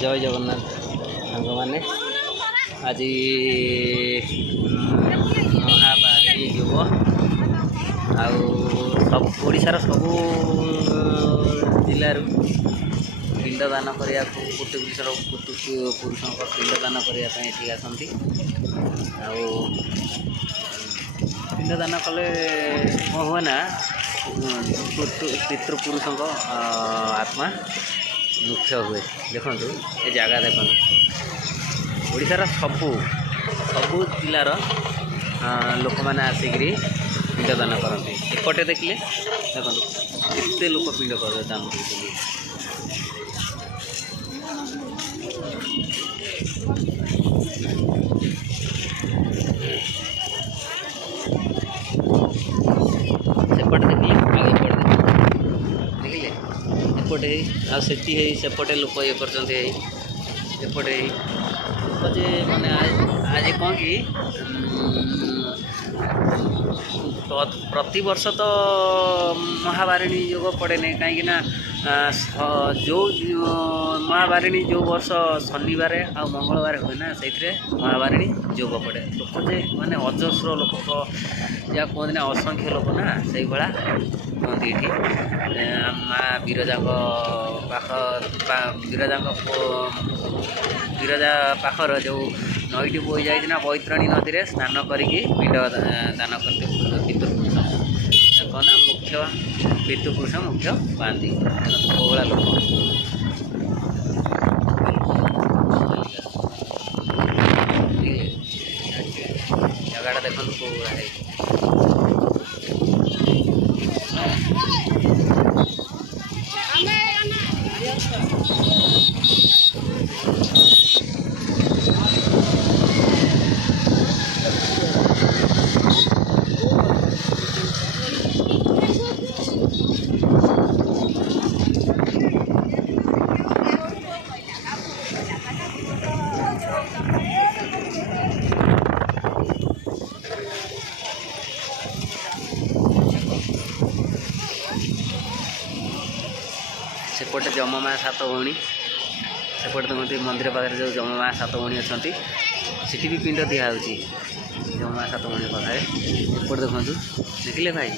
जय जगन्नाथ सांग मैंने आज महाबारी युग सब ओडार सब जिलूर पिंडदान करने पुरुषों पिंडदान करने आसती पिंडदान कले कौन हुए ना पितृपुरुषों आत्मा मुख्य हुए। देखो ये जगह देखो ओडार सबू जिलार लोक मैंने आसिक पिंडदान करते एपटे देखिए देखो केते लोक पिंड कर दान करते सेपटे देखिए आगे देखिए एपटे सेपटे लोक ये करपटे जे मैंने आज कौन कि प्रति वर्ष तो महाबारिणी योग पड़े नहीं कहीं जो महाबारिणी जो वर्ष शनिवार आ मंगलवार हुए ना से महाबारिणी योग पड़े लोक जे माने अजस्र लोक या कहते ना असंख्य लोक ना से भाया कहते ये माँ विरजा पाख विरजा पाखर जो नईटी बोई जाए बैतरणी नदी में स्नान करके पिंड दान करते पितृपुरुष कौन मुख्य पितृपुरुष मुख्य पाती कौला लोक जगह देखो कौला सेपटे जममा सात भौणी सेपटे देखते मंदिर पाखे जो जममा सात भौणी अच्छा सेठी भी पिंड दिखाई जममा सात भौणी पाखे एपटे देखते देखिले भाई।